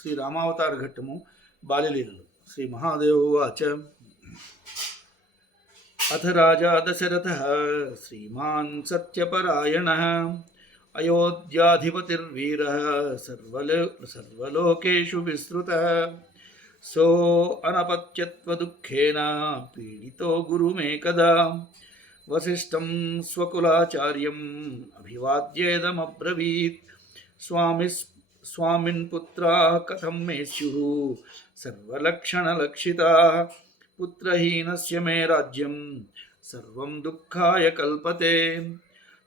శ్రీరామావతార ఘట్టము బాల్యలీలలు. శ్రీ మహాదేవోవాచ అథ రాజా దశరథః శ్రీమాన్ సత్యపరాయణః అయోధ్యాధిపతిర్వీరः సర్వలోకేషు విస్తృతः సో అనపత్యత్వదుఃఖేన పీడితో గురుమేకదా వసిష్ఠం స్వకులాచార్యం అభివాద్యేదమబ్రవీత్ స్వామిన్ పుత్రా కథం మే స్యుః సర్వలక్షణలక్షితాః పుత్రహీనస్య మే రాజ్యం సర్వం దుఃఖాయ కల్పతే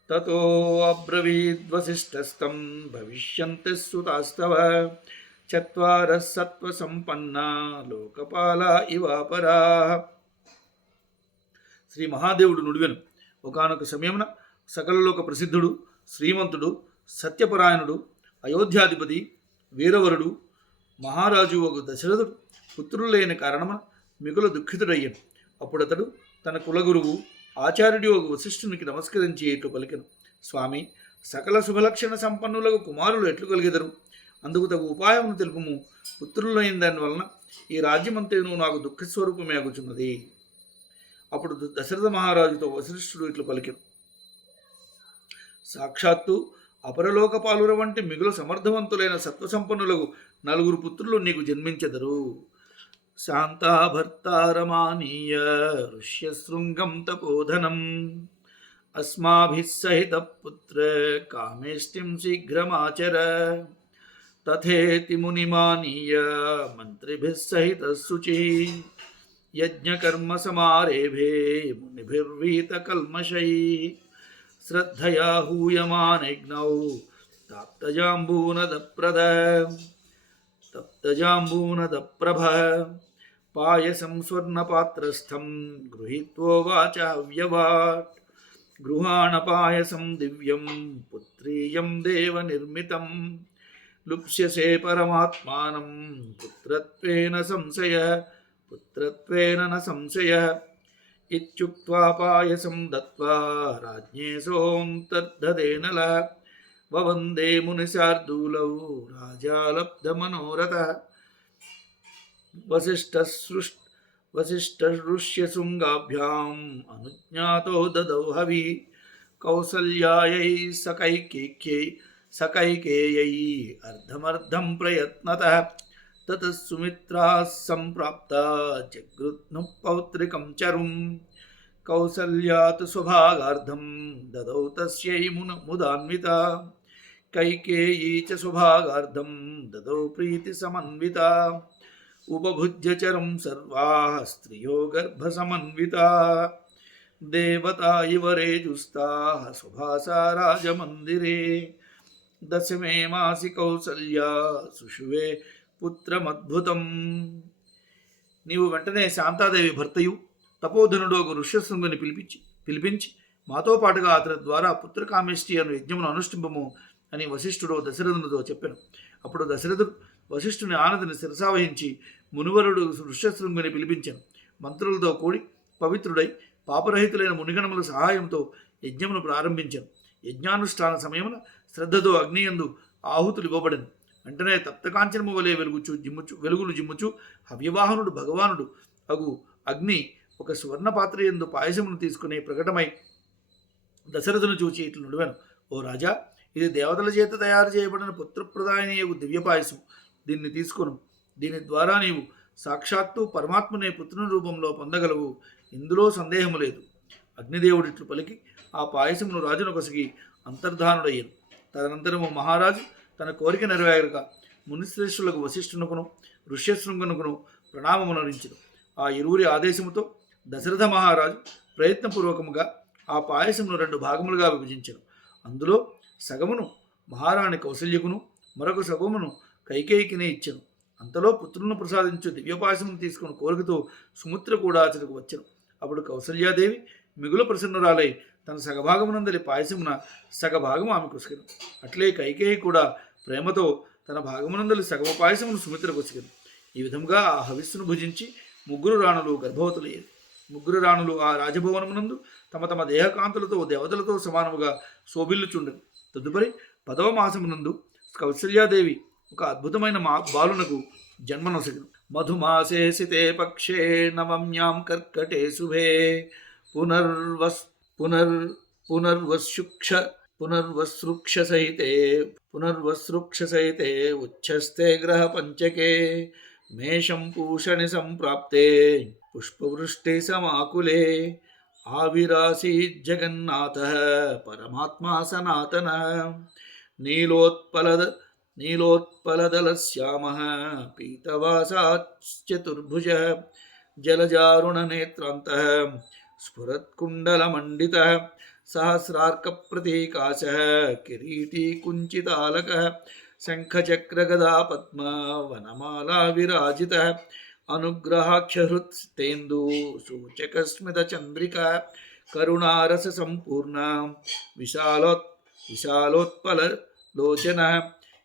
తతో అబ్రవీద్వసిష్ఠస్తం భవిష్యంతి సుతాస్తవ చత్వారः సత్వసంపన్నా లోకపాలా ఇవాపరాః. శ్రీ మహాదేవుడు నుడివెను. ఒకానొక సమయమున సకలలోక ప్రసిద్ధుడు, శ్రీమంతుడు, సత్యపరాయణుడు, అయోధ్యాధిపతి, వీరవరుడు, మహారాజు ఒక దశరథుడు పుత్రులు లేని కారణమున మిగులు దుఃఖితుడయ్యను. అప్పుడతడు తన కులగురువు ఆచార్యుడి ఒక వశిష్ఠునికి నమస్కరించి ఇట్లు పలికెను. స్వామి, సకల శుభలక్షణ సంపన్నులకు కుమారులు ఎట్లు కలిగెదరు? అందుకు తగు ఉపాయమును తెలుపుము. పుత్రులైన దానివలన ఈ రాజ్యమంతేను నాకు దుఃఖస్వరూపమే అగుచున్నది. అప్పుడు దశరథ మహారాజుతో వశిష్ఠుడు ఇట్లు పలికెను. సాక్షాత్తు అపరలోక పాలుర వంటి మిగులు సమర్థవంతులైన సత్వసంపన్నులకు 4 పుత్రులు నీకు జన్మించెదరు. శాంతాభర్తారమానీయ ఋష్యశృంగం తపోధనం అస్మాభిః సహిత పుత్ర కామేష్టిం శీఘ్రమాచర తథేతి మునిమానీయ మంత్రిభిః సహిత శుచి యజ్ఞకర్మ సమారేభే మునిభిర్వీత కల్మషై శ్రద్ధయా హూయమానైగ్నౌ తప్తజాంబూనదప్రభ పాయసం స్వర్ణపాత్రస్థం గృహీత్వోవాచ వ్యవాట్ గృహాణ పాయసం దివ్యం పుత్రీయం దేవ నిర్మితం లుప్స్యసే పరమాత్మానం పుత్రత్వేన న సంశయ ఇత్యుక్త్వా పాయసం దత్వా రాజ్ఞే సోంతర్ధదేనల వవందే మునిశార్దూలౌ రాజా లబ్ధమనోరథః వసిష్ఠఋష్యశృంగాభ్యాం అనుజ్ఞాతో దదౌ హవి కౌసల్యాయై సకైకేయై అర్ధమర్ధం ప్రయత్నతః తతః సుమిత్రాः సంప్రాప్తా జగృత్ను పౌత్రికం చరుం కౌసల్యా తు స్వభాగార్థం దదౌ తస్యై ముదాన్వితా కైకేయీ చ స్వభాగార్థం దదౌ ప్రీతి సమన్వితా ఉపభుజ్య చరం సర్వాః స్త్రియో గర్భసమన్వితా దేవతా ఇవ రేజుస్తాః సుభాసా రాజమందిరే దశమే మాసి కౌసల్యా సుషువే పుత్రమద్భుతం. నీవు వెంటనే శాంతాదేవి భర్తయు తపోధనుడు ఒక ఋష్యశృంగుని పిలిపించి మాతో పాటుగా అతని ద్వారా పుత్రకామేష్టి అను యజ్ఞమును అనుష్ఠింపము అని వశిష్ఠుడు దశరథునితో చెప్పాను. అప్పుడు దశరథుడు వశిష్ఠుని ఆనతిని శిరసావహించి మునివరుడు ఋష్యశృంగుని పిలిపించాను. మంత్రులతో కూడి పవిత్రుడై పాపరహితులైన మునిగణముల సహాయంతో యజ్ఞమును ప్రారంభించాను. యజ్ఞానుష్ఠాన సమయమున శ్రద్ధతో అగ్నియందు ఆహుతులు ఇవ్వబడను. వెంటనే తప్తకాంచనము వలె వెలుగులు జిమ్ముచు హవ్యవాహనుడు భగవానుడు అగు అగ్ని ఒక సువర్ణ పాత్ర యందు పాయసమును తీసుకుని ప్రకటమై దశరథును చూచి ఇట్లు నుడివెను. ఓ రాజా, ఇది దేవతల చేత తయారు చేయబడిన పుత్రప్రదాయని యగు దివ్య పాయసం. దీన్ని తీసుకొను. దీని ద్వారా నీవు సాక్షాత్తు పరమాత్మనే పుత్రుని రూపంలో పొందగలవు. ఇందులో సందేహము లేదు. అగ్నిదేవుడిట్లు పలికి ఆ పాయసమును రాజును కొసగి అంతర్ధానుడయ్యను. తదనంతరము మహారాజు తన కోరిక నెరవేరక మునిశ్రేష్ఠులకు వశిష్ఠునకును ఋష్యశృంగునకును ప్రణామమునరించెను. ఆ ఇరువురి ఆదేశముతో దశరథ మహారాజు ప్రయత్నపూర్వకముగా ఆ పాయసమును 2 భాగములుగా విభజించెను. అందులో సగమును మహారాణి కౌసల్యకును మరొక సగమును కైకేయికినే ఇచ్చెను. అంతలో పుత్రులను ప్రసాదించు దివ్యపాయసమును తీసుకుని కోరికతో సుమిత్ర కూడా అతడికి వచ్చెను. అప్పుడు కౌసల్యాదేవి మిగులు ప్రసన్నురాలై తన సగభాగమునందలి పాయసమున సగభాగము ఆమె కొసికెను. అట్లే కైకేయి కూడా ప్రేమతో తన భాగమునందలి సగమ పాయసమును సుమిత్ర కొసికెను. ఈ విధంగా ఆ హవిస్సును భుజించి 3 రాణులు గర్భవతులయ్యారు. 3 రాణులు ఆ రాజభవనమునందు తమ తమ దేహకాంతులతో దేవతలతో సమానముగా శోభిల్లుచుండెను. తదుపరి 10వ మాసమునందు కౌసల్యాదేవి ఒక అద్భుతమైన బాలునకు జన్మనొసగిన. మధుమాసే సితే పక్షే నవమ్యాం కర్కటే శుభే పునర్వస్ పునర్ పునర్వశుక్ష పునర్వసృక్షసహితే పునర్వసృక్షసహితే ఉచ్ఛస్తే గ్రహ పంచకే మేషం పూషణి సంప్రాప్తే పుష్పవృష్టి సమాకులే ఆవిరాసీజ్జగన్నాథ పరమాత్మా సనాతన నీలోత్పలద నీలోత్పలదలశ్యామః పీతవాసాశ్చతుర్భుజ జలజారుణనేత్రాంతః స్ఫురత్కుండలమండితः సహస్రార్కప్రతీకాశः కిరీటీ కుంచితాలకः శంఖచక్రగదా పద్మ వనమాలా విరాజితः అనుగ్రహాక్షహృత్స్తేందు సూచకస్మిత చంద్రిక కరుణారస సంపూర్ణ విశాలోత్పల లోచన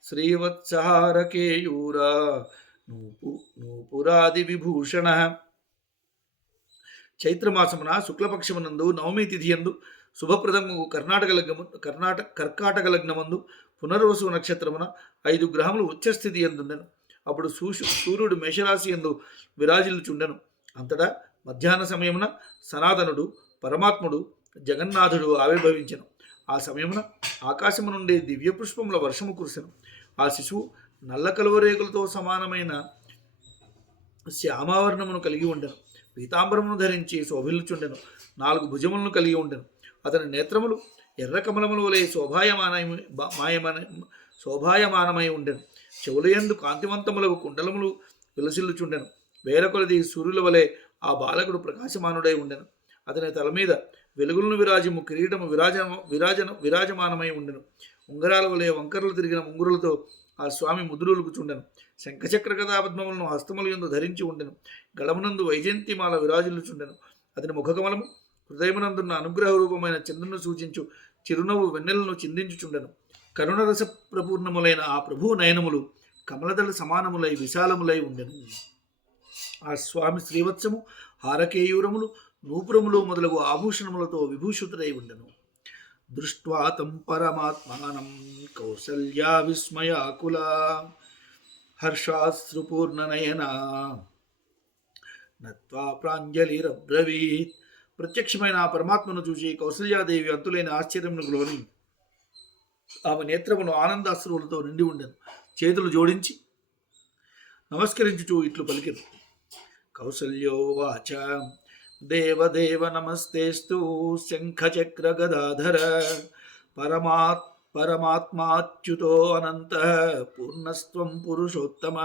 శ్రీవత్సహారకేయూర నూపురాది విభూషణ. చైత్రమాసమున శుక్లపక్షమునందు నవమి తిథియందు శుభప్రదము కర్కాటక లగ్నమందు పునర్వసు నక్షత్రమున 5 గ్రహములు ఉచ్చస్థితి ఎందుండెను. అప్పుడు సూర్యుడు మేషరాశి ఎందు విరాజిల్లుచుండెను. అంతటా మధ్యాహ్న సమయమున సనాతనుడు పరమాత్ముడు జగన్నాథుడు ఆవిర్భవించెను. ఆ సమయమున ఆకాశము నుండి దివ్య పుష్పముల వర్షము కురిసెను. ఆ శిశువు నల్ల కలువరేకులతో సమానమైన శ్యామావరణమును కలిగి ఉండెను. పీతాంబరమును ధరించి శోభిల్లుచుండెను. 4 భుజములను కలిగి ఉండెను. అతని నేత్రములు ఎర్ర కమలముల వలె శోభాయమానమై ఉండెను. చెవులయందు కాంతివంతములకు కుండలములు విలసిల్లుచుండెను. వేల కొలది సూర్యుల వలె ఆ బాలకుడు ప్రకాశమానుడై ఉండెను. అతని తల మీద వెలుగులను విరాజిము కిరీటము విరాజమానమై ఉండెను. ఉంగరాల వలె వంకరలు తిరిగిన ఉంగురులతో ఆ స్వామి ముద్రులుకుచుండెను. శంఖచక్ర గదాపద్మములను హస్తముల యందు ధరించి ఉండెను. గళమునందు వైజయంతిమాల విరాజిల్లుచుండెను. అతని ముఖకమలము హృదయమునందున్న అనుగ్రహ రూపమైన చంద్రును సూచించు చిరునవ్వు వెన్నెలను చిందించుచుండెను. కరుణరస ప్రపూర్ణములైన ఆ ప్రభువు నయనములు కమలదళ సమానములై విశాలములై ఉండెను. ఆ స్వామి శ్రీవత్సము హారకేయూరములు నూపురములు మొదలగు ఆభూషణములతో విభూషితుడై ఉండెను. దృష్ట్వా తం పరమాత్మానం కౌసల్యా విస్మయాకుల హర్షాశ్రుపూర్ణనయన నత్వా ప్రాంజలిరబ్రవీత్. ప్రత్యక్షమైన ఆ పరమాత్మను చూసి కౌసల్యాదేవి అంతులేని ఆశ్చర్యమునకు లోని ఆమె నేత్రమును ఆనందాశ్రువులతో నిండి ఉండెను. చేతులు జోడించి నమస్కరించుచూ ఇట్లు పలికెను. కౌసల్యోవాచ దేవదేవ నమస్తేస్తు శంఖచక్ర గదాధర పరమాత్మాచ్యుతో అనంత పూర్ణస్త్వం పురుషోత్తమ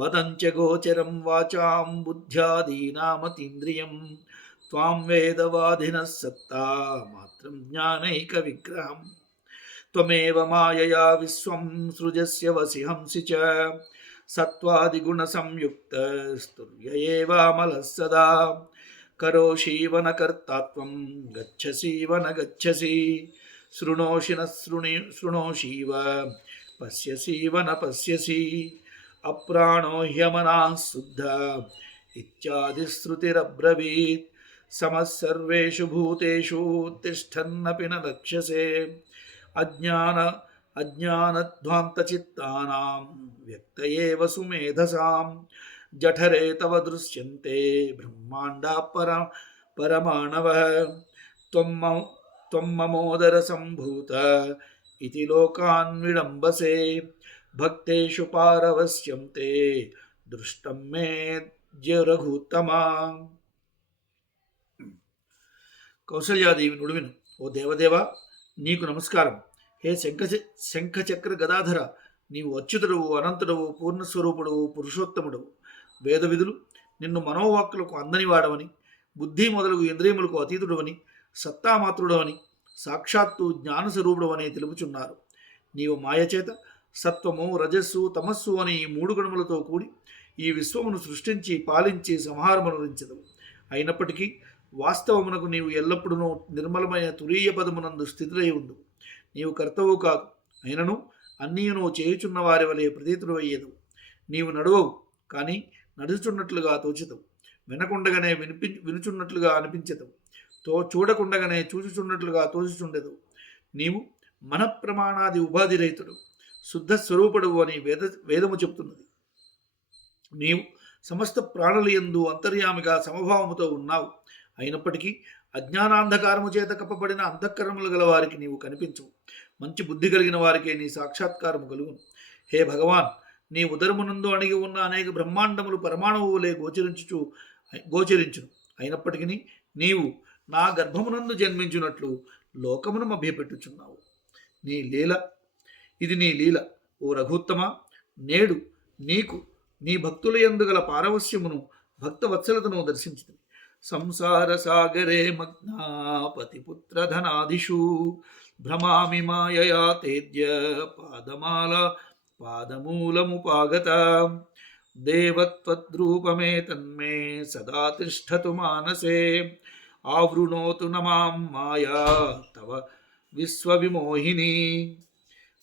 వదంచ గోచరం వాచాం బుద్ధ్యాదీనామతీంద్రియం త్వాం వేదవాదినః సత్తా మాత్రం జ్ఞానైక విగ్రహం త్వమేవ మాయయా విశ్వం సృజస్య వసి హంసి చ సత్వాదిగుణ సంయుక్త స్తుర్య ఏవామలః సదా కరోషీవ న కర్తాత్వం గచ్చసీవ న గచ్చసి శృణోషి న శృణోషీవ పశ్యసీవ న పశ్యసి అప్రాణో హ్యమనాః శుద్ధ ఇత్యాది శ్రుతిరబ్రవీత్ సమస్సర్వేషు భూతేషు తిష్టన్నపి న లక్ష్యసే అజ్ఞానధ్వాంతచిత్తానాం వ్యక్త ఏవ సుమేధసాం జఠరే తవ దృశ్యంతే బ్రహ్మాండా పరమాణవః త్వం మమోదర సంభూత ఇతి లోకాన్ విడంబసే భక్తేషు పారవస్యం తే దృష్టం మే రఘుత్తమా. కౌసల్యాదేవి నుడివిను. ఓ దేవదేవా, నీకు నమస్కారం. హే శంఖచక్ర గదాధర, నీవు అచ్యుతుడవు, అనంతుడవు, పూర్ణస్వరూపుడవు, పురుషోత్తముడవు. వేద విధులు నిన్ను మనోవాక్కులకు అందనివాడవని, బుద్ధి మొదలగు ఇంద్రియములకు అతీతుడవని, సత్తామాత్రుడవని, సాక్షాత్తు జ్ఞానస్వరూపుడవని తెలుపుచున్నారు. నీవు మాయచేత సత్వము, రజస్సు, తమస్సు అని ఈ 3 గుణములతో కూడి ఈ విశ్వమును సృష్టించి పాలించి సంహారమునరించదవు. అయినప్పటికీ వాస్తవమునకు నీవు ఎల్లప్పుడూ నిర్మలమైన తురీయ పదమునందు స్థితులై ఉండు. నీవు కర్తవు కాదు, అయినను అన్నీయును చేయుచున్న వారి వలె ప్రతీతుడు అయ్యేదవు. నీవు నడవవు, కానీ నడుచుచున్నట్లుగా తోచుతావు. వినకుండగానే వినుచున్నట్లుగా అనిపించదవు. చూడకుండగానే చూచుచున్నట్లుగా తోచుచుండెదవు. నీవు మనఃప్రమాణాది ఉపాధి రహితుడు, శుద్ధ స్వరూపుడవు అని వేదము చెబుతున్నది. నీవు సమస్త ప్రాణుల యందు అంతర్యామిగా సమభావముతో ఉన్నావు. అయినప్పటికీ అజ్ఞానాంధకారము చేత కప్పబడిన అంతఃకరణములు గల వారికి నీవు కనిపించవు. మంచి బుద్ధి కలిగిన వారికే నీ సాక్షాత్కారము కలుగును. హే భగవాన్, నీ ఉదరమునందు అణిగి ఉన్న అనేక బ్రహ్మాండములు పరమాణువులే గోచరించును. అయినప్పటికీ నీవు నా గర్భమునందు జన్మించున్నట్లు లోకమును మభ్యపెట్టుచున్నావు. ఇది నీ లీల. ఓ రఘుత్తమ, నేడు నీకు నీ భక్తుల యందు గల పారవస్యమును భక్తవత్సలతను దర్శించింది. సంసార సాగరే మగ్నాపతిపుత్రధనాదిషు భ్రమామి మాయయా తేద్య పాదమూలముపాగత దేవత్వద్రూపమే తన్మే సదా తిష్టతు మానసే ఆవృణోతు నమాం మాయా తవ విశ్వవిమోహిని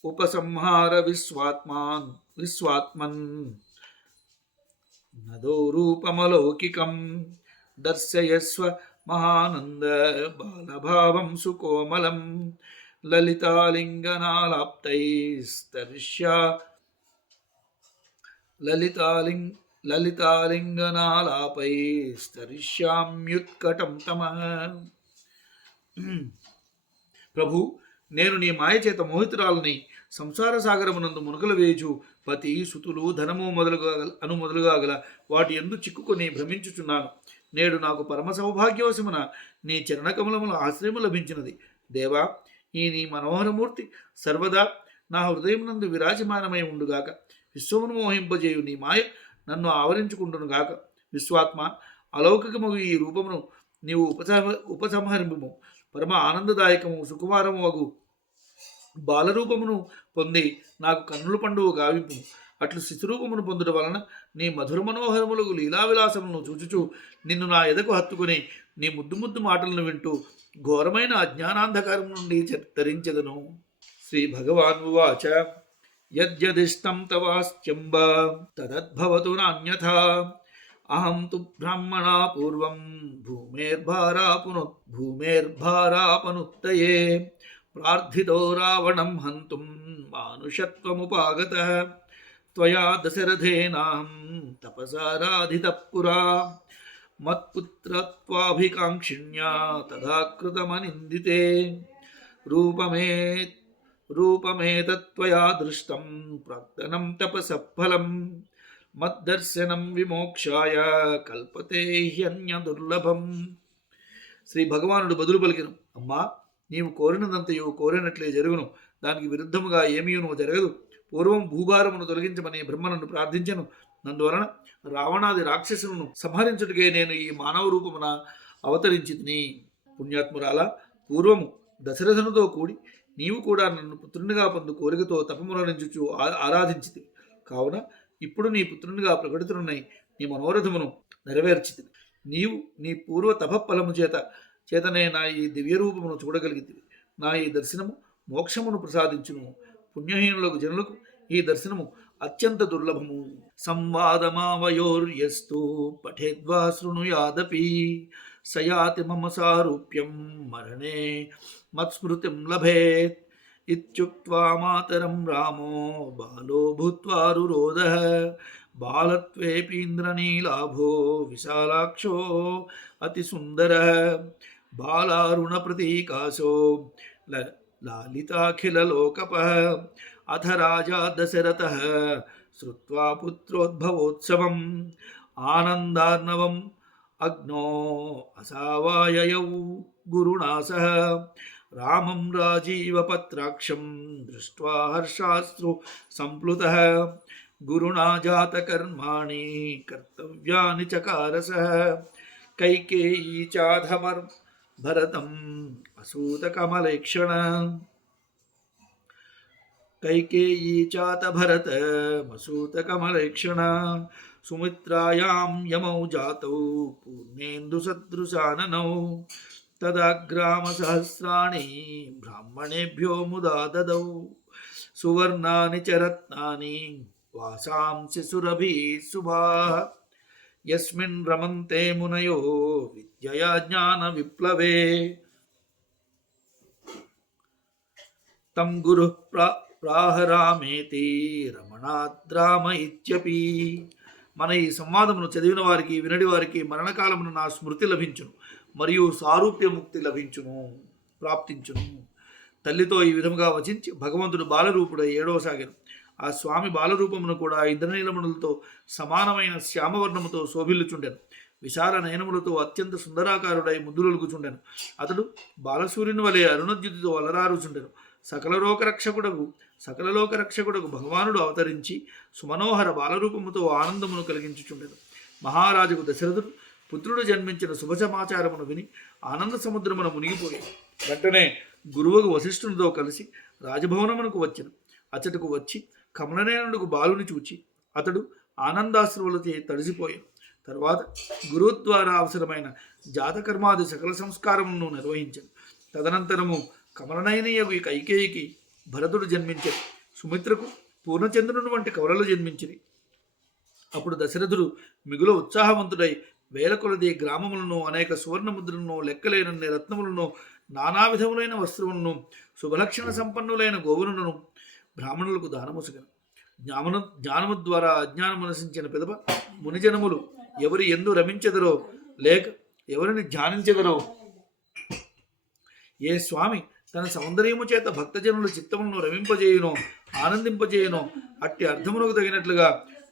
ఉపసంహార విశ్వాత్మన్ నదో రూపమలౌకికం దర్శయస్వ మహానంద బాలభావం సుకోమలం లలితాలింగనాలాపైస్తరిష్యామ్యుత్కటం తమః. ప్రభు, నేను నీ మాయ చేత మోహితురాలని సంసార సాగరమునందు మునుకలు వేయచు పతి సుతులు ధనము మొదలుగా గల వాటి ఎందు చిక్కుకొని భ్రమించుచున్నాను. నేడు నాకు పరమ సౌభాగ్యవశమున నీ చరణకమలముల ఆశ్రయము లభించినది. దేవా, ఈ నీ మనోహరమూర్తి సర్వదా నా హృదయమునందు విరాజమానమై ఉండుగాక. విశ్వమును మోహింపజేయు నీ మాయ నన్ను ఆవరించుకుంటునుగాక. విశ్వాత్మ, అలౌకికమగు ఈ రూపమును నీవు ఉపసంహరింపుము. పరమ ఆనందదాయకము సుకుమారము అగు బాలరూపమును పొంది నాకు కన్నుల పండుగ గావింపు. అట్లు శిశురూపమును పొందుట వలన నీ మధుర మనోహరములకు లీలావిలాసములను చూచుచు నిన్ను నా ఎదకు హత్తుకుని నీ ముద్దు మాటలను వింటూ ఘోరమైన అజ్ఞానాంధకారం నుండి తరించెదను. శ్రీ భగవాన్ ఉవాచ యద్యదిష్టం తవాస్త్యంబ తదద్భవతు నాన్యథా అహం తు బ్రాహ్మణా పూర్వం భూమేర్భారాపనుత్తయే ప్రార్థితో రావణం హంతుం మానుషత్వముపాగతః త్వయా దశరథేనాహం తపసారాధితః పురా మత్పుత్రత్వాభికాంక్షిణ్యా తదా కృతమనిందితే రూపమేతత్వయా దృష్టం ప్రాక్తనం తపసఫలం మద్దర్శనం విమోక్షాయ కల్పతే హ్యన్య దుర్లభం. శ్రీ భగవానుడు బదులు పలికెను, అమ్మా, నీవు కోరినదంతయు కోరినట్లే జరుగును. దానికి విరుద్ధముగా ఏమీయును జరగదు. పూర్వం భూభారమును తొలగించమని బ్రహ్మ నన్ను ప్రార్థించను. నందువలన రావణాది రాక్షసులను సంహరించుటకే నేను ఈ మానవ రూపమున అవతరించితిని. పుణ్యాత్మురాల, పూర్వము దశరథనుతో కూడి నీవు కూడా నన్ను పుత్రునిగా పొందు కోరికతో తపములరించుచు ఆరాధించితి. కావున ఇప్పుడు నీ పుత్రునిగా ప్రకటితున్నై నీ మనోరథమును నెరవేర్చితివి. నీవు నీ పూర్వ తపఫలము చేతనే నా ఈ దివ్య రూపమును చూడగలిగితివి. నా ఈ దర్శనము మోక్షమును ప్రసాదించును. పుణ్యహీనులకు జనులకు ఈ దర్శనము అత్యంత దుర్లభము. సంవాదమావయోర్యస్తు పఠేద్వా శృణుయాదపి సయాతి మమ సారూప్యం మరణే మత్స్మృతిం లభేత్ ఇత్యుక్త్వా మాతరం రామో బాలో భూత్వా రురోధః బాలత్వేపీంద్రనీలాభో విశాలాక్షో అతిసుందరః బాలారుణ ప్రతీకాశో లాలితాఖిలలోకపః అథ రాజా దశరథః శ్రుత్వా పుత్రోద్భవోత్సవం ఆనందార్ణవం అగ్నో అసావాయయౌ గురుణా సహ రామం రాజీవపత్రాక్షం దృష్ట్వా హర్షాశ్రు సంప్లుతః గురుణా జాతకర్మాణి కర్తవ్యాని చకార సః కైకేయీ చాధమర్ భరతం అసూతకమలేక్షణ కైకేయీ చాత భరతమసూతకమలేక్షణ సుమిత్రాయాం యమౌ జాతౌ పూర్ణేందు సదృశాననౌ తదాగ్రామ సహస్రాణి బ్రాహ్మణేభ్యో ముదా దదౌ సువర్ణాని చ రత్నాని వాసాంసి సురభి శుభా యస్మిన్ రమంతే మునయో విద్యయా జ్ఞాన విప్లవే తం గురు ప్రాహరామేతి రమణాద్రామ ఇత్యపి. మన ఈ సంవాదమును చదివిన వారికి వినడి వారికి మరణకాలమున నా స్మృతి లభించును మరియు సారూప్యముక్తి లభించును ప్రాప్తించును. తల్లితో ఈ విధముగా వచించి భగవంతుడు బాలరూపుడై ఏడవసాగాను. ఆ స్వామి బాలరూపమును కూడా ఇంద్రనీలమణులతో సమానమైన శ్యామవర్ణముతో శోభిల్లుచుండెను. విశాల నయనములతో అత్యంత సుందరాకారుడై ముద్దులొలుగుచుండెను. అతడు బాలసూర్యుని వలె అరుణద్యుతితో అలరారుచుండెను. సకల లోకరక్షకుడకు భగవానుడు అవతరించి సుమనోహర బాలరూపముతో ఆనందమును కలిగించుచుండెను. మహారాజుకు దశరథుడు పుత్రుడు జన్మించిన శుభ సమాచారమును విని ఆనంద సముద్రమును మునిగిపోయాడు. వెంటనే గురువుకు వశిష్ఠునితో కలిసి రాజభవనమునకు వచ్చెను. అచ్చటకు వచ్చి కమలనయనుడుకు బాలుని చూచి అతడు ఆనందాశ్రువులతో తడిసిపోయాడు. తర్వాత గురువు ద్వారా అవసరమైన జాతకర్మాది సకల సంస్కారములను నిర్వహించాడు. తదనంతరము కమలనయనీయకు కైకేయికి భరతుడు జన్మించాడు. సుమిత్రకు పూర్ణచంద్రుని వంటి కవలలు జన్మించిరి. అప్పుడు దశరథుడు మిగుల ఉత్సాహవంతుడై వేల కొలది గ్రామములను అనేక సువర్ణముద్రలను లెక్కలేనన్ని రత్నములను నానా విధములైన వస్త్రములను శుభలక్షణ సంపన్నులైన గోవులను బ్రాహ్మణులకు దానముసగను. జ్ఞానము ద్వారా అజ్ఞానము నశించిన పిదప మునిజనములు ఎవరి ఎందు రమించెదరో లేక ఎవరిని ధ్యానించెదరో, ఏ స్వామి తన సౌందర్యము చేత భక్తజనుల చిత్తములను రమింపజేయునో ఆనందింపజేయునో అట్టి అర్థమునకు తగినట్లుగా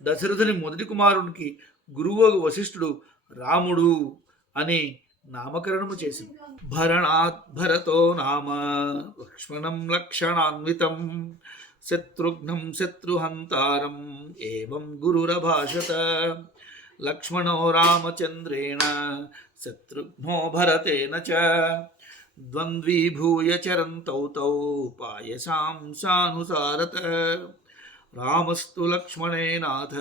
దశరథుని మొదటి కుమారునికి గురువు వశిష్ఠుడు రాముడు అని నామకరణము చేసింది. భరణాత్ భరతో నామ లక్ష్మణం లక్షణాన్వితం శత్రుఘ్నం శత్రుహంతారం ఏవం గురురభాషత. లక్ష్మణో రామచంద్రేణ శత్రుఘ్నో భరతేన చ ద్వంద్వీభూయ చరంతౌ తౌ పాయసాం సానుసారత. రామస్తు లక్ష్మణేనాథ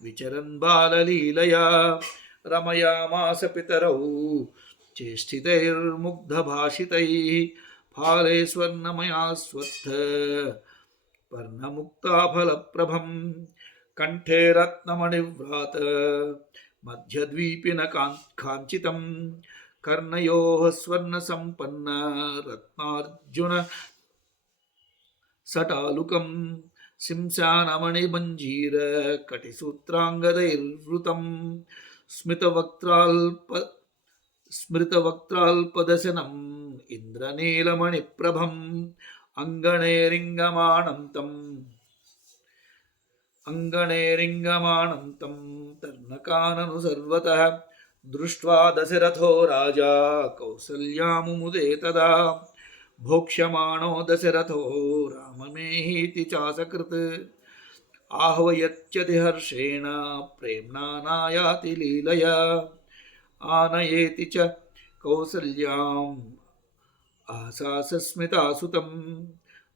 విచరన్ బాలలీలయా రమయామాస పితరౌ చేష్టితైర్ముగ్ధభాషితైః ఫాలే స్వర్ణమయాస్వత్థ పర్ణముక్తాఫలప్రభం కంఠే రత్నమణివ్రాత మధ్యద్వీపిన కాంచితం కర్ణయోః స్వర్ణ సంపన్న రత్నార్జున సటాలుకం సింశానమణిమంజీర కటిసూత్రాంగదైర్వృతం స్మృతవక్త్రాల్పదశనం ఇంద్రనీలమణిప్రభం అంగణేరింగమాణం తం తర్ణకానను సర్వతః దృష్ట్వా దశరథో రాజా కౌసల్యాముముదే తదా భోక్ష్యమాణో దశరథో రామమేహీతి చాసకృత్ ఆహ్వయత్యతి హర్షేణ ప్రేమ్నా నాయాతి లీలయా ఆనయేతి చ కౌసల్యాం ఆశాసస్మితాసుతం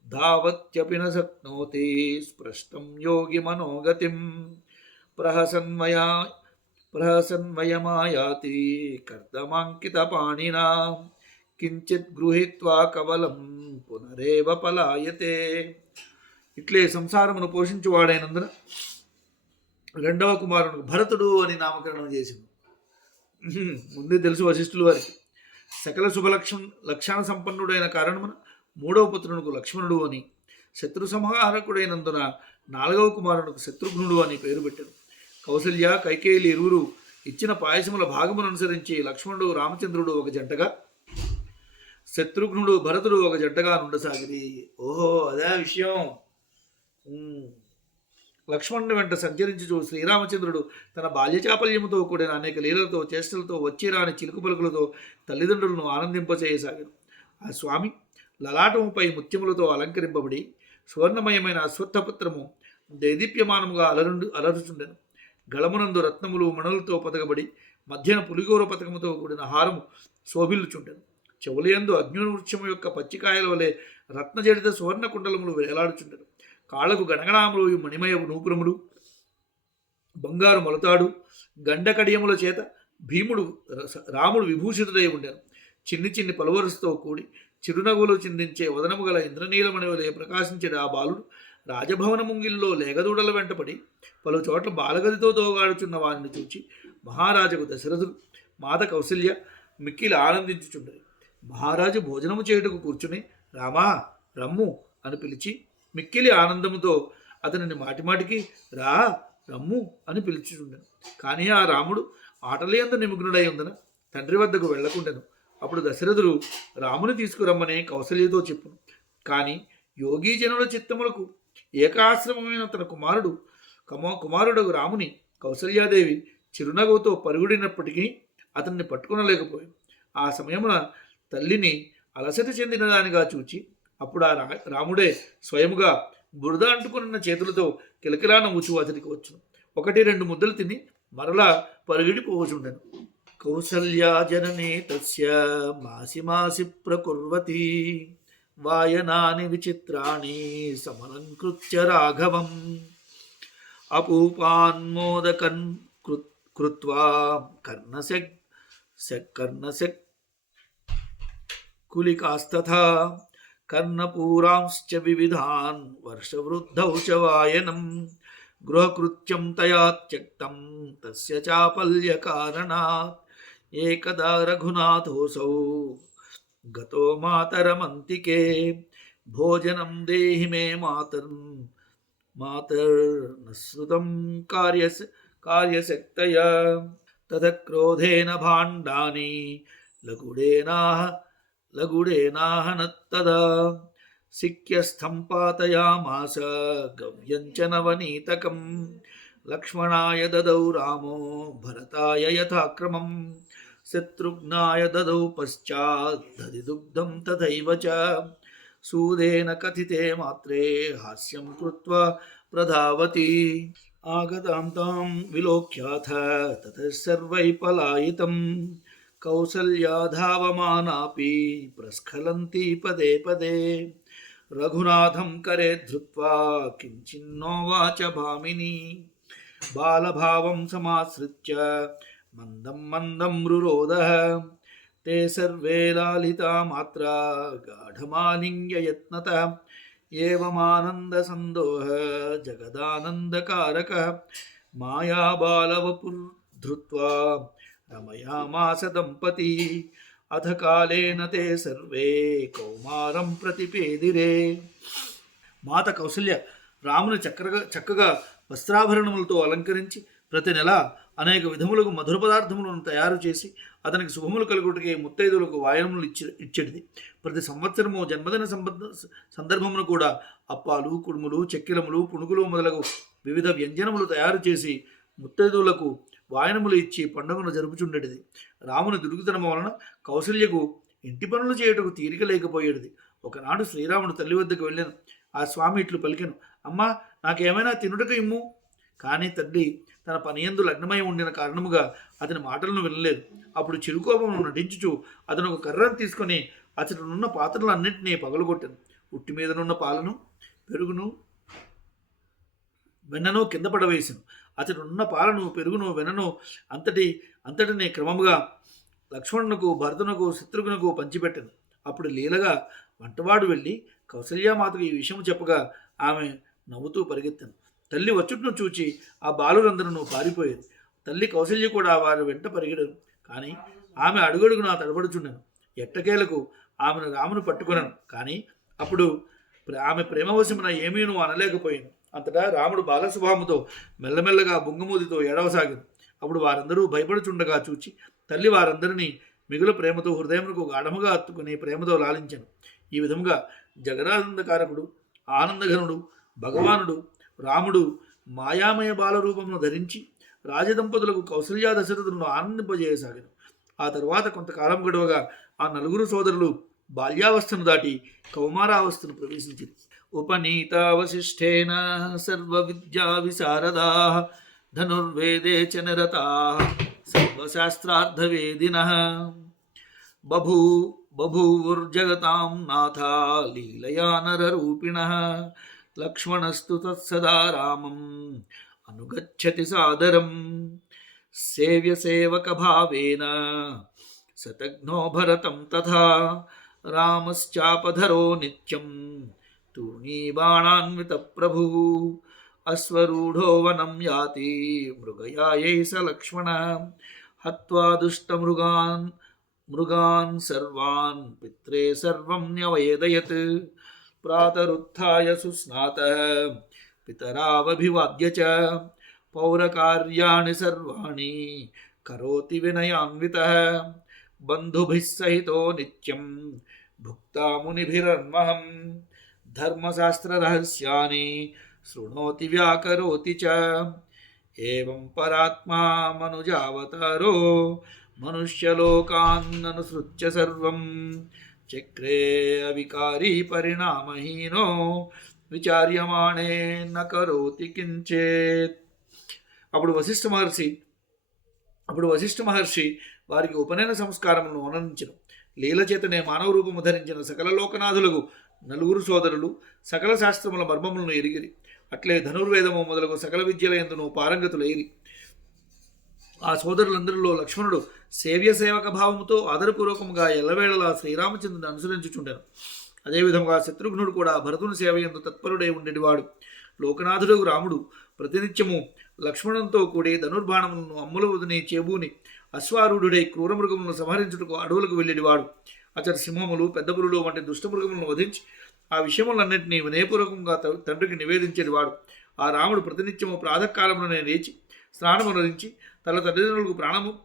ధావత్యపి న శక్నోతి స్పృష్టం యోగి మనోగతిం ప్రహసన్వయమాయాతి కర్దమాంకితపాణినా కించిత్ గృహీత్వా కవలం పునరేవ పలాయతే. ఇట్లే సంసారమును పోషించువాడైనందున రెండవ కుమారునికి భరతుడు అని నామకరణం చేసింది. ముందే తెలుసు వశిష్ఠులు వారికి. సకల లక్షణ సంపన్నుడైన కారణమున మూడవ పుత్రునికి లక్ష్మణుడు అని, శత్రు సంహారకుడైనందున నాలుగవ కుమారునికి శత్రుఘ్నుడు అని పేరు పెట్టారు. కౌసల్య కైకేయులు ఇరువురు ఇచ్చిన పాయసముల భాగమును అనుసరించి లక్ష్మణుడు రామచంద్రుడు ఒక జంటగా, శత్రుఘ్నుడు భరతుడు ఒక జంటగా నుండసాగిరి. ఓహో, అదే విషయం. లక్ష్మణుని వెంట సంచరించుచు శ్రీరామచంద్రుడు తన బాల్యచాపల్యముతో కూడిన అనేక లీలలతో చేష్టలతో వచ్చిరాని చిలుకు పలుకులతో తల్లిదండ్రులను ఆనందింపచేయసాగాడు. ఆ స్వామి లలాటముపై ముత్యములతో అలంకరింపబడి సువర్ణమయమైన అశ్వత్థపత్రము దైదీప్యమానముగా అలరుచుండెను. గళమునందు రత్నములు మణులతో పొదగబడి మధ్యన పులిగోర పథకముతో కూడిన హారము శోభిల్లుచుండెను. చెవులయందు అగ్నివృక్షము యొక్క పచ్చికాయల వలె రత్నజడిత సువర్ణ కుండలములు వేలాడుచుండెను. కాళ్లకు గణగణాములు మణిమయ నూపురములు, బంగారు మొలతాడు, గండకడియముల చేత రాముడు విభూషితుడై ఉండెను. చిన్ని చిన్ని పలువరుసతో కూడి చిరునవ్వులు చిందించే వదనము గల ఇంద్రనీలమణి వలె ప్రకాశించిన ఆ బాలుడు రాజభవన ముంగిల్లో లేగదూడల వెంటపడి పలు చోట్ల బాలగదితో తోగాడుచున్న వారిని చూచి మహారాజుకు దశరథుడు మాత కౌసల్య మిక్కిలి ఆనందించుచుండరు. మహారాజు భోజనము చేయుటకు కూర్చుని రామా రమ్ము అని పిలిచి మిక్కిలి ఆనందముతో అతనిని మాటిమాటికి రా రమ్ము అని పిలుచుచుండెను. కానీ ఆ రాముడు ఆటలయందు నిమగ్నుడై ఉందన తండ్రి వద్దకు వెళ్లకుండెను. అప్పుడు దశరథుడు రాముని తీసుకురమ్మని కౌసల్యతో చెప్పును. కానీ యోగీజనుల చిత్తములకు ఏకాశ్రమమైన తన కుమారుడు రాముని కౌసల్యాదేవి చిరునవ్వుతో పరుగుడినప్పటికీ అతన్ని పట్టుకొనలేకపోయింది. ఆ సమయమున తల్లిని అలసట చెందిన దానిగా చూచి అప్పుడు ఆ రాముడే స్వయముగా బురద అంటుకున్న చేతులతో కిలకిలా నవ్వుచు అతనికి వచ్చును. 1-2 ముద్దలు తిని మరలా పరుగిడిపోవచుండెను. కౌసల్యా జననీ తస్య మాసి మాసి ప్రకుర్వతి వాయనాని విచిత్రాణి సమలంకృత్య రాఘవం అపూపాన్మోదకన్ కృత్వా కర్ణశక్ కులికాస్తథా కర్ణపూరాంశ్చ వివిధాన్ వర్షవృద్ధౌ చ వాయనం గృహకృత్యం తయా త్యక్తం తస్య చాపల్యకారణాత్ ఏకదా రఘునాథోసౌ గతో మాతరమంతికే భోజనం దేహి మే మాతర్నశ్రుతం కార్యశక్తయా తత క్రోధేన భాండాని లగుడేనాహనత్తదా సిక్యస్థం పాతయామాస గవ్యం చ నవనీతకం లక్ష్మణాయ దదౌ రామో భరతాయ యథాక్రమం శత్రుఘ్నాయ దదౌ పశ్చాత్ దధిదుగ్ధం తథైవ చ సూదేన కథితే మాత్రే హాస్యం కృత్వా ప్రధావతి ఆగతాం తాం విలోక్యాథ తతః సర్వై పలాయితం కౌసల్యా ధావమానాపి ప్రస్ఖలంతి పదే పదే రఘునాథం కరే ధృత్వా కించిన్నోవాచ భామిని బాలభావం సమాశ్రిత్య మందం మందం రురోదః ते सर्वे लालिता मात्रा गाढमालिङ्ग्य यत्नतः एवमानन्दसन्दोह जगदानन्दकारकः मायाबालवपुर्धृत्वा रमयामास दम्पती अथ कालेन ते सर्वे कौमारं प्रतिपेदिरे మాత కౌసల్య రాముని చక్కగా వస్త్రాభరణములతో అలంకరించి ప్రతి నెల అనేక విధములకు మధుర పదార్థములను తయారు చేసి అతనికి శుభములు కలుగుటకే ముత్తైదులకు వాయనములు ఇచ్చేటిది. ప్రతి సంవత్సరము జన్మదిన సందర్భమును కూడా అప్పాలు, కుడుములు, చెక్కిలములు, పుణుకులు మొదలగు వివిధ వ్యంజనములు తయారు చేసి ముత్తైదువులకు వాయనములు ఇచ్చి పండుగను జరుపుచుండేటిది. రాముని దుర్గుతనము వలన కౌసల్యకు ఇంటి పనులు చేయుటకు తీరిక లేకపోయేది. ఒకనాడు శ్రీరాముడు తల్లి వద్దకు వెళ్ళాను. ఆ స్వామి ఇట్లు పలికెను, అమ్మా నాకేమైనా తినుటకు ఇమ్ము. కానీ తల్లి తన పనియందు లగ్నమై ఉండిన కారణముగా అతని మాటలను వినలేదు. అప్పుడు చిరుకోపమును నటించుచు అతను ఒక కర్రను తీసుకొని అతనున్న పాత్రలన్నింటినీ పగలగొట్టాను. ఉట్టి మీదనున్న పాలను, పెరుగును, వెన్నను కింద పడవేశాను. అతనున్న పాలను, పెరుగును, వెన్నను అంతటిని క్రమముగా లక్ష్మణునకు, భరతునకు, శత్రుఘ్నునకు పంచిపెట్టాను. అప్పుడు లీలగా వంటవాడు వెళ్ళి కౌసల్యామాతకు ఈ విషయం చెప్పగా ఆమె నవ్వుతూ పరిగెత్తాను. తల్లి వచ్చుట్ను చూచి ఆ బాలురందరూ పారిపోయేది. తల్లి కౌసల్య కూడా వారి వెంట పరిగెడను. కానీ ఆమె అడుగడుగునా తడబడుచున్నాను. ఎట్టకేలకు ఆమెను రామును పట్టుకున్నాను. కానీ అప్పుడు ఆమె ప్రేమవశమున ఏమీనూ అనలేకపోయాను. అంతటా రాముడు బాలస్వభావముతో మెల్లమెల్లగా బొంగుమూదితో ఏడవసాగాను. అప్పుడు వారందరూ భయపడుచుండగా చూచి తల్లి వారందరినీ మిగుల ప్రేమతో హృదయమునకు గాఢముగా హత్తుకుని ప్రేమతో లాలించాను. ఈ విధముగా జగదానందకారకుడు, ఆనందఘనుడు భగవానుడు రాముడు మాయామయ బాలరూపమును ధరించి రాజదంపతులకు కౌసల్యా దశరథులను ఆనందింపజేయసాగాను. ఆ తరువాత కొంతకాలం గడవగా ఆ నలుగురు సోదరులు బాల్యావస్థను దాటి కౌమారావస్థను ప్రవేశించింది. ఉపనీతావశిష్టేన సర్వ విద్యా విశారదా ధనుర్వేదే చ నిరతా సర్వశాస్త్రార్థవేదినః బభూవుర్జగతాం నాథా లీలయా నరరూపిణః లక్ష్మణస్తు తత్సదా రామం అనుగచ్చతి సాదరం సేవ్య సేవక భావేన సతఘ్నో భరతం తథా రామశ్చాపధరో నిత్యం తూణీబాణాన్విత ప్రభు అశ్వరూఢో వనం యాతి మృగయాయై స లక్ష్మణ హత్వా దుష్టమృగాన్ సర్వాన్ పిత్రే సర్వం న్యవేదయత్ ప్రాతరుత్థాయ సుస్నాతః పితరావభివాద్య చ పౌరకార్యాణి సర్వాణి కరోతి వినయాన్వితః బంధుభిः సహితో నిత్యం భుక్తా మునిభిరన్వహం ధర్మశాస్త్రరహస్యాని శృణోతి వ్యాకరోతి చ ఏవం పరాత్మా మనుజావతారో మనుష్యలోకాన్ననుసృత్య సర్వం చక్రే అవికారీ పరిణామహీనో విచార్యమాణే న కరోతి కించేత్. అప్పుడు వశిష్ఠ మహర్షి వారికి ఉపనయన సంస్కారములను వర్ణించిన లీల చేతనే మానవ రూపము ధరించిన సకల లోకనాథులకు నలుగురు సోదరులు సకల శాస్త్రముల మర్మములను ఎరిగిరి. అట్లే ధనుర్వేదము మొదలగు సకల విద్యల యందును పారంగతులైరి. ఆ సోదరులందరిలో లక్ష్మణుడు సేవక భావముతో ఆదరపూర్వకముగా ఎల్లవేళలా శ్రీరామచంద్రుని అనుసరించుచుండెను. అదేవిధముగా శత్రుఘ్నుడు కూడా భరతుని సేవయందు తత్పరుడై ఉండేటివాడు. లోకనాథుడు రాముడు ప్రతినిత్యము లక్ష్మణునితో కూడి ధనుర్బాణములను అమ్ముల వదిని చేబూని అశ్వారూఢుడై క్రూరమృగములను సంహరించుటకు అడవులకు వెళ్ళేటివాడు. అతడు సింహములు పెద్ద పులులు వంటి దుష్టమృగములను వధించి ఆ విషయములన్నింటినీ వినయపూర్వకంగా తండ్రికి నివేదించేటివాడు. ఆ రాముడు ప్రతినిత్యము ప్రాతకాలమునే లేచి స్నానమునరించి తన తల్లిదండ్రులకు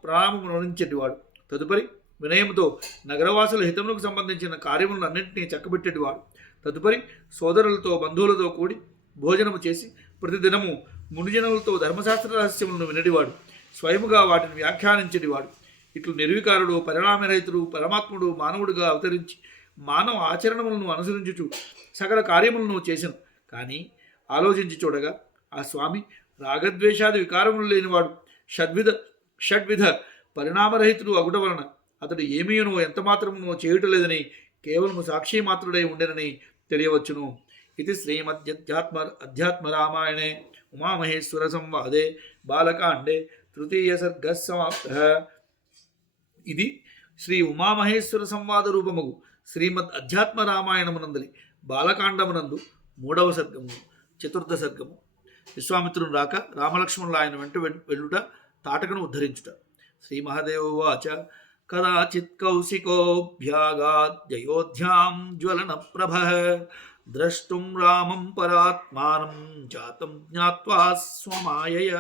ప్రాణమునరించేటివాడు. తదుపరి వినయముతో నగరవాసుల హితములకు సంబంధించిన కార్యములను అన్నింటినీ చక్కబెట్టేటివాడు. తదుపరి సోదరులతో బంధువులతో కూడి భోజనము చేసి ప్రతిదినము మునిజనులతో ధర్మశాస్త్ర రహస్యములను వినడివాడు. స్వయముగా వాటిని వ్యాఖ్యానించేటివాడు. ఇట్లు నిర్వికారుడు పరిణామరహితుడు పరమాత్ముడు మానవుడిగా అవతరించి మానవ ఆచరణములను అనుసరించుచు సకల కార్యములను చేసెను. కానీ ఆలోచించి చూడగా ఆ స్వామి రాగద్వేషాది వికారములు లేనివాడు. షడ్విధ పరిణామరహితుడు అగుట వలన అతడు ఏమీనో ఎంతమాత్రమునో చేయుటలేదని కేవలము సాక్షి మాత్రుడై ఉండెనని తెలియవచ్చును. ఇది అధ్యాత్మ రామాయణే ఉమామహేశ్వర సంవాదే బాలకాండే తృతీయ సర్గ సమాప్త. ఇది శ్రీ ఉమామహేశ్వర సంవాద రూపముగు శ్రీమద్ అధ్యాత్మ రామాయణమునందలి బాలకాండమునందు 3వ సర్గము, 4వ సర్గము. విశ్వామిత్రుని రాక రామలక్ష్మణులు ఆయన వెంట వెళ్ళుట, తాటకను ఉద్ధరించుట. శ్రీ మహాదేవోవాచ కదాచిత్ కౌశికోభ్యాగాద్యోధ్యాం జ్వలన ప్రభ ద్రష్టుం రామం పరాత్మానం జాతం జ్ఞాత్వా స్వమాయయ.